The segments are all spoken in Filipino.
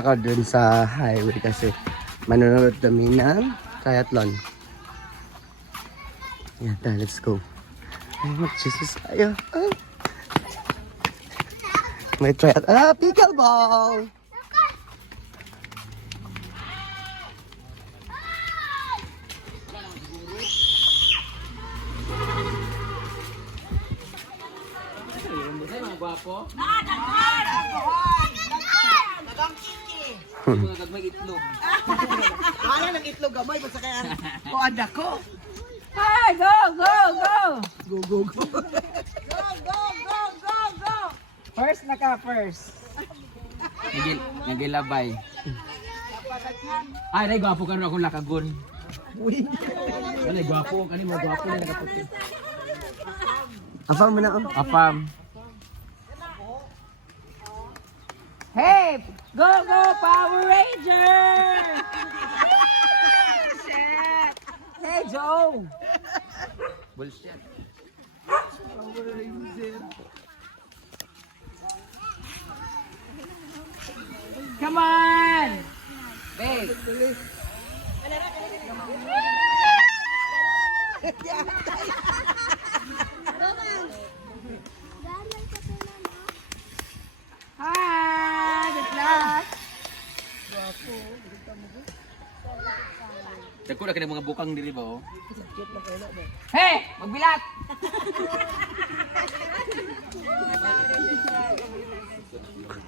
muna ka dun sa highway kasi manonood kami ng triathlon. Yan, let's go. Ay, mag-Jesus tayo. Ah. May triathlon. Ah, pickleball! Guwapo? Nagang kiki. May itlog. Wala ng itlog gamay basta kaya ko ada ko. Hi, go, go, go! Go go go. Go, go, go, go, go! First na ka, first. Nagilabay. Ay, nay gwapo ka rin akong lakagon. Uy. Ay, gwapo. Kani mo gwapo na nakaputi. Afam mo na ako. Apam. Hey, go, go, Power Ranger! Shit! Hey, Joe! Bullshit. Come on! Babe! Hi! Good luck! Dagko na kini mga bukang diri ba oh. Hey! Magbilat!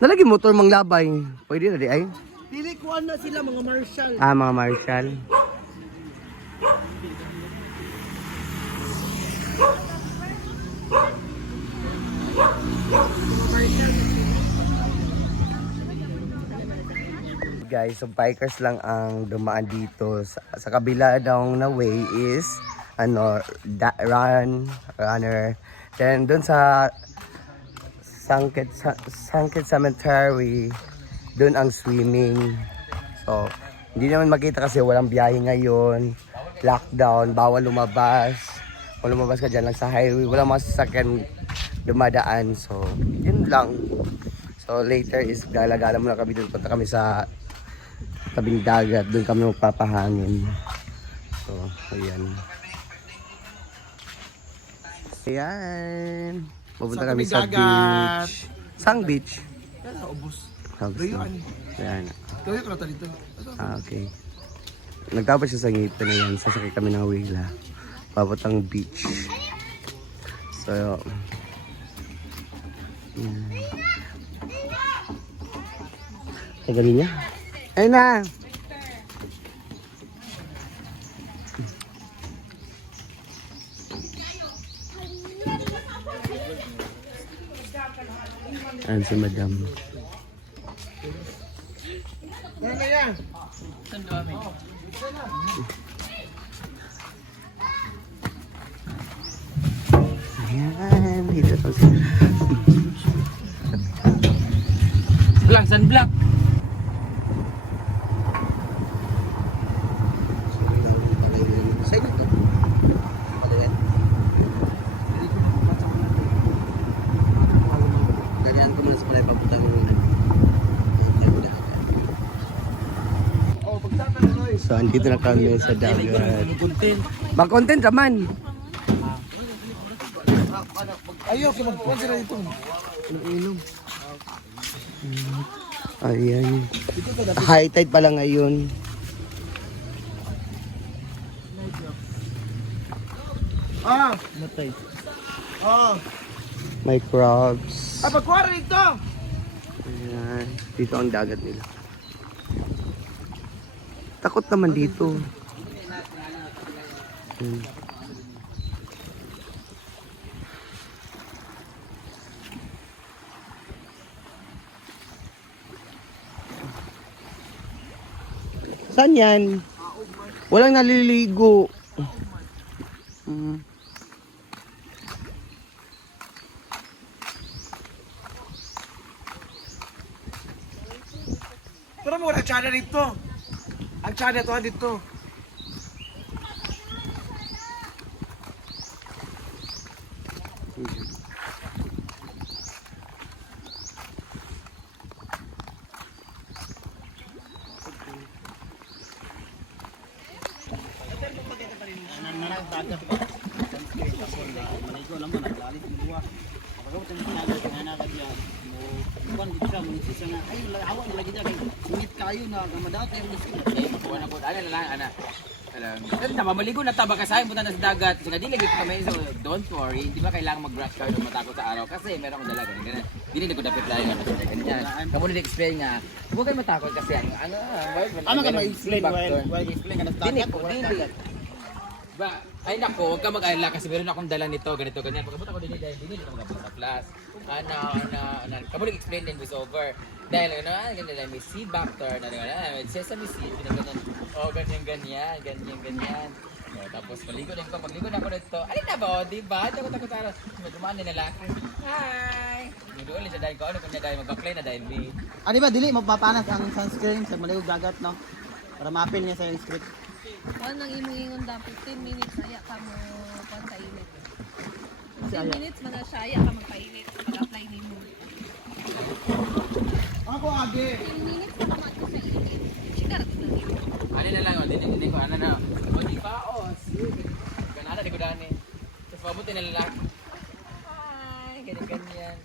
Nalagi motor manglabay. Pwede na di ay. Dili ko na sila mga marshal. Ah, mga marshal. Guys, so bikers lang ang dumaan dito. Sa kabila daw na way is runner. Then doon sa Sangkit Cemetery, doon ang swimming. So, hindi naman makita kasi walang biyahe ngayon. Lockdown, bawal lumabas. Kung lumabas ka dyan lang sa highway, walang mga sasakyan dumadaan. So, yun lang. So, later is gala-gala muna kami doon. Punta kami sa tabing dagat. Doon kami magpapahangin. So, ayan. Ayan. Pupunta kami sa beach. Sang beach? Kaya ubos. Ayan. Kaya ko na dito. Ah, okay. Nagtapos siya sa ngito na yan. Sasakay kami ng wheel. Papuntang beach. So, tagalin niya. Ayun na! Ayan si Madam. Ano na yan? Ayan, dito to si... Black, sunblock. Sa inyo to. Ganyan ko muna sa palay papuntang so, andito na kami sa dagat. Mag-content naman. Ayaw, mag-kuhan sila dito. Inom. Ayan. High tide pala ngayon. Ah! Matay. Ah! May crabs. Ah, pagkuhan rito! Ayan. Dito ang dagat nila. Takot naman dito. Saan yan? Walang naliligo. Pero mo ang tsada dito. Ang tsada to dito. narang dagat ko. Sunscreen sa phone na maligo lang mo naglalit mo duwa. Kapag ako tayong sinabi ko nga nakad yan, buwan gud siya, mo siya nga, ay awan lagi dyan, sungit kayo na, gamadao tayo mo siya. Makuha na po. Ano na lang, ana. Alam, mamaligo na taba kasi punta na sa dagat. So, hindi lagi kami. So, don't worry. Hindi ba kailangan mag-brush ka o matakot sa araw? Kasi meron akong dala. Ganyan. Hindi na ko dapat tayo. Ganyan. Kamu na explain nga. Huwag kayo matakot kasi ano. Ano ka ma-explain while explain ka na sa Dili dagat? ko, dili. Ba, ay nako, huwag ka mag-alala kasi meron akong dala nito, ganito, ganyan. Pagkapunta ko din dito ako sa class. Kamu nag-explain din voice over. Dahil ganyan, may seed factor, may sesame seed, ganyan. Oh, ganyan. Oh, tapos maligo din ko, magligo na ako dito. Alin na ba, o, diba? Takot sa araw. Dumaan din na lalaki. Hi! Doon siya dahil ko, ano kung niya dahil mag-backplay na dahil me. Ano ba, dili, mapapanas ang sunscreen sa maligog dagat, no? Para ma-appeal niya sa yung script. Kuan nang imingon da 15 minutes saya ka mo kuan sa init. 15 minutes man na saya ka magpainit pag-apply nimo. Ako, agi! 15 minutes ka man sa init. Sigar na nimo. Ano na lang, hindi ko, ano na. O, di ba, o, sige. Ganana, di ko dani. Tapos mabuti na lalaki. Hi! Ganyan.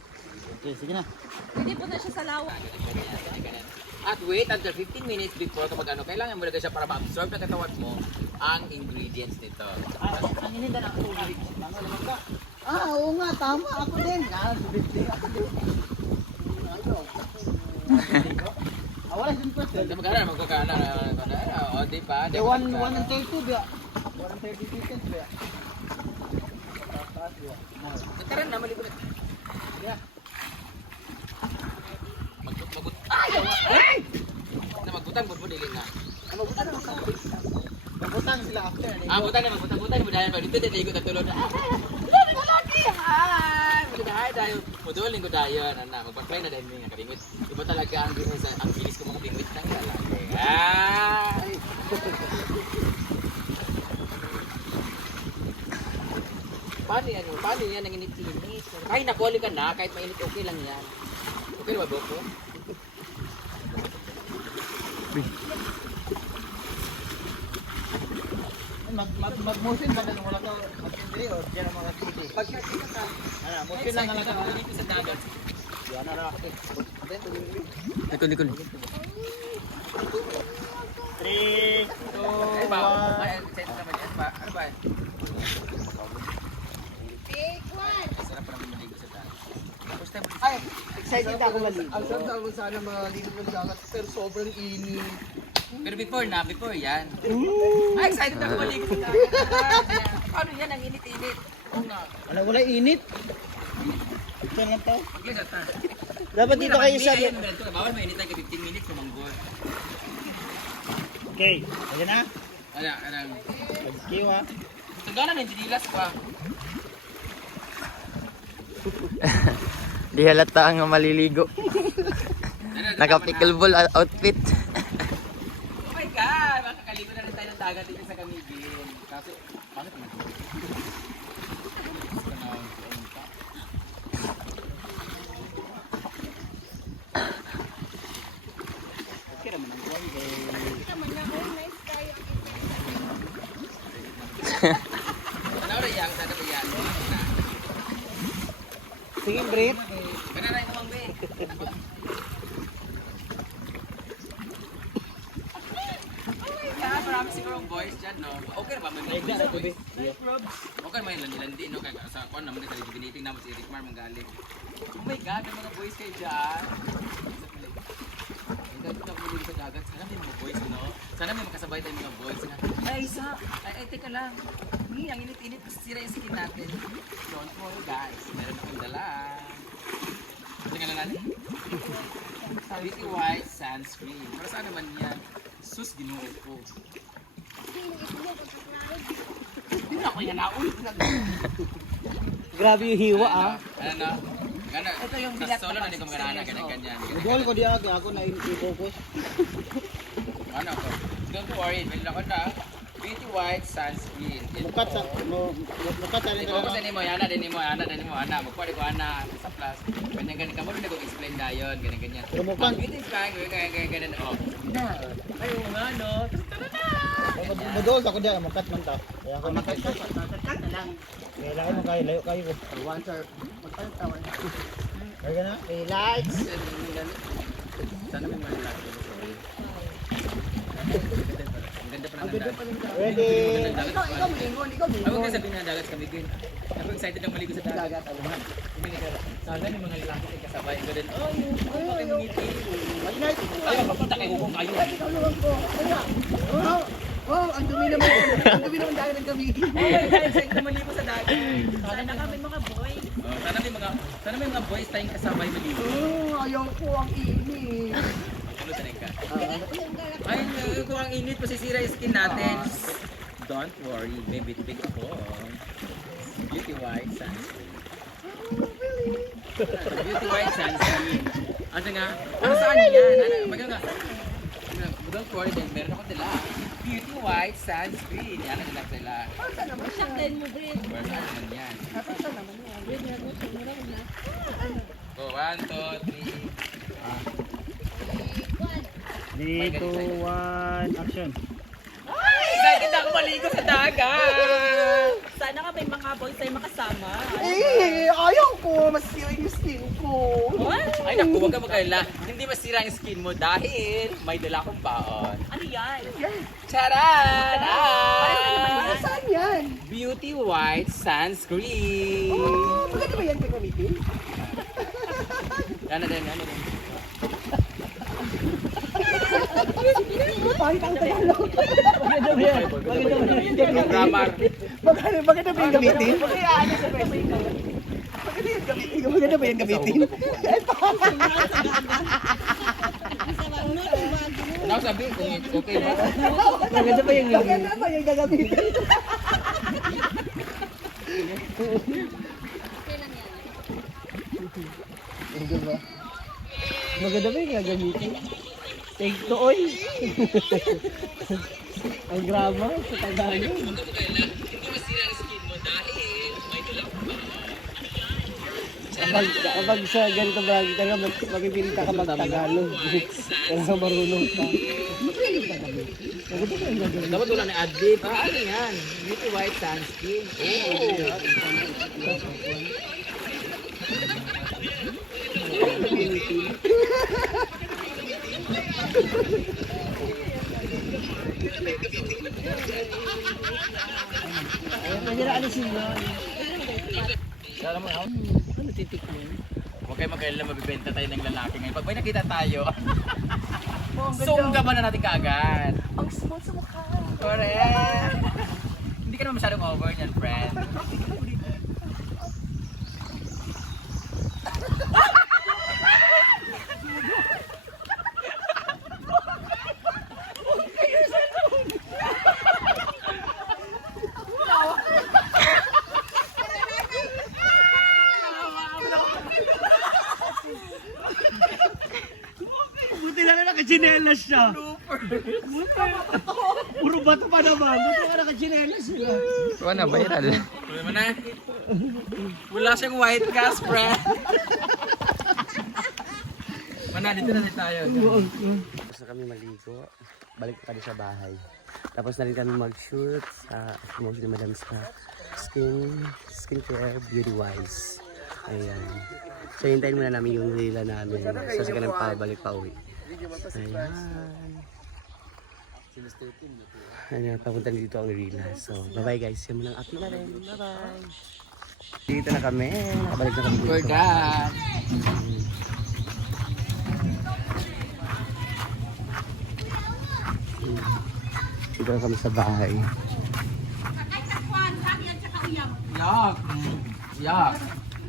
Okay, sige na. Hindi po na siya sa lawa. Ganyan. At wait until 15 minutes before kapag ano, kailangan mo na siya para ma-absorb na katawan mo ang ingredients nito. Ang ininda na ako, agi. Ano naman ka? Oo nga, tama. Ako din. Subit din. Ako din. Wala din question. Magkakana, o, di ba? The 1 and 32 biya. 1 and 30 seconds biya. Tara na, maligo na. Yeah. Magut. Ay! Na magutan mo dili na. Nabutang sila after. Magutan mo dahil pag dito ko tatulog na. Dali mo lagi. Hi! Magdahay tayo. Muduling ko dayon, ana. Magpa-play na dahil nga kabingwit. Iba talaga ang bilis ko mga bingwit ng lalaki. Ay! Paano yan ang init-init? Ay, nakuli ka na. Kahit mainit, okay lang yan. Okay na ba, Boko? Mag-motion ba ganun wala ka mag-indri o diyan ang mga titi? Pagkakita ka. Ano, motion lang Excited lang ako dito sa dagat. Yan na ra. Likod. 3 Ay ba? Ay, excited naman yan. Ano ba? Sarap pa naman maligo sa dagat. First time Ay, excited ako maligo. Ang sarap naman sana maligo ng dagat pero sobrang init. Pero before yan. Ay, excited ako maligo sa dagat. Paano yan ang init-init? Oo nga. Wala init. Ito lang to. Maglagat na. Dapat dito kayo sa... Bawal mainit tayo 15 minutes kumanggol. Okay, ayan na. Ano? Mag-kiwa. Tagana na yung dinilas pa. Di halata ang maliligo. Naka-pickleball outfit. Oh my God! Makakaligo na rin tayo ng dagat dito sa Camiguin. Kaso, paano ito natin? Okay naman ang buwan. Ano na yan? Sana ba yan? Sige, Brit. Kana na yung kumangbe. Marami siguro boys dyan, no? Okay na ba? May mga boys. Okay naman yung landi-landi, no? Kaya sa kuwan naman sa rejuvenating naman si Eric Mar Manggaling. Oh my God, may mga boys kayo dyan. Ang ganda ko sa dagat. Sana may mga boys, no? Sana may makasabay tayong mga boys. Ay, isa! Ay, teka lang. Ang init-init kasi sira yung skin natin. Don't worry, guys. Meron akong dala. Tingnan na natin. Beauty White Sunscreen. Para saan naman yan? Sus, ginoo ko. Hindi na ako yan naul. Grabe yung hiwa ah. Ano? Ito yung bilat na solo na di ko maganana. Ganyan. Idol ko diyan ako na i-focus. Ano ako? Don't worry. Meron ako na. Beauty White Sunscreen. Mukat sa rin Focus din mo. Yana din mo. Magpwede ko ana sa plus. Ganyan. Kamu rin nag-explain na yun. Ganyan. Tumukan. Beauty Sky. Ganyan. Oh. Ay, nga no. doon ako diyan makat man ta. Kaya ako makat ka na lang. Kaya lang mo kayo layo kayo. One sir. Magpantawan. Kaya na. Relax. Sana may malaki. Ang ganda pa ng dagat. Ready. Ikaw mingon. Ako kasi sabihin na dagat kami din. Ako excited ang maligo sa dagat. Sana may mga lalaki ay kasabay ko din. Oh, bakit ngiti? Ay, papunta kay Hukong kayo. Ikaw naman po. Oh, ang dumi naman. Ang dumi naman dahil ng gabi. Excited na maligo sa dagat. Sana kami mga boys. Sana may mga boys tayong kasabay maligo. Ayaw ko ang init. Ano sa ka? Ay, kung ang init, pasisira yung skin natin. Don't worry, baby, big ako. Beauty White Sunscreen. Beauty White Sunscreen. Ano nga? Ano saan yan? Maganda nga. Don't worry, then meron ako nila. Beauty White Sunscreen. Yan ang nila nila. Shock din mo, Brit. Wala naman yan. Brit, meron ko. Meron na. Go, 1, 2, 3, 2, 1, action. Excited ako maligo sa dagat! Sana ka may mga boys tayo makasama. Eh, ayaw ko. Masira yung skin ko. Ay naku, huwag ka mag-alala. Hindi masira ang skin mo dahil may dala akong baon. Ano yan? Charan! Saan yan? Beauty White Sunscreen! Maganda ba yan gagamitin? Ano din, ano din. Pangit ang Tagalog. Maganda ba yan? Maganda ba yan? Grammar. Maganda ba yung gamitin? Maganda ba yung gamitin? Ano ako sabi? Kung okay ba? Maganda ba yung Maganda ba yung gagamitin? Maganda ba yung gagamitin? Take to oy. Ang grammar sa Tagalog. Hindi masira ang skin mo dahil may dala akong baon. Kapag sa ganito vlog ka nga, magpipilita ka mag-Tagalog. Kaya marunong ka. Dapat wala na ad-lib. Ano yan? Beauty White Sunscreen. Pwede na alisin mo. Alam mo, ano titik mo? Huwag kayo mag-alala, mabibenta tayo ng lalaki ngayon. Pag may nakita tayo, sunggaban na natin kaagad. Ang smooth sa mukha. Correct! Hindi ka naman masyadong over niyan, friend. Buti na naka-chinelas siya. Puro bato pa naman. Buti na naka-chinelas sila. Wala na, viral. Tuloy mo na. Wala siyang white cast, friend. Mana, dito na rin tayo. Tapos na kami maligo. Balik pa sa bahay. Tapos na rin kami mag-shoot sa mostly madam sa skincare beauty wise. Ayan. So hintayin muna namin yung rila namin. So sa ganun pa balik pa uwi. Ayan. Ayan, papunta dito ang rila. So bye bye guys. Yan muna ang update na rin. Bye bye. Dito na kami. Nakabalik na kami We're dito. done. Dito na kami sa bahay. Yak. Yak.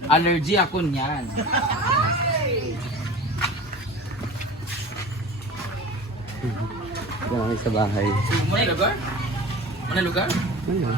Allergy ako niyan. Dito na kami sa bahay. Mana lugar? Mana lugar? Ano?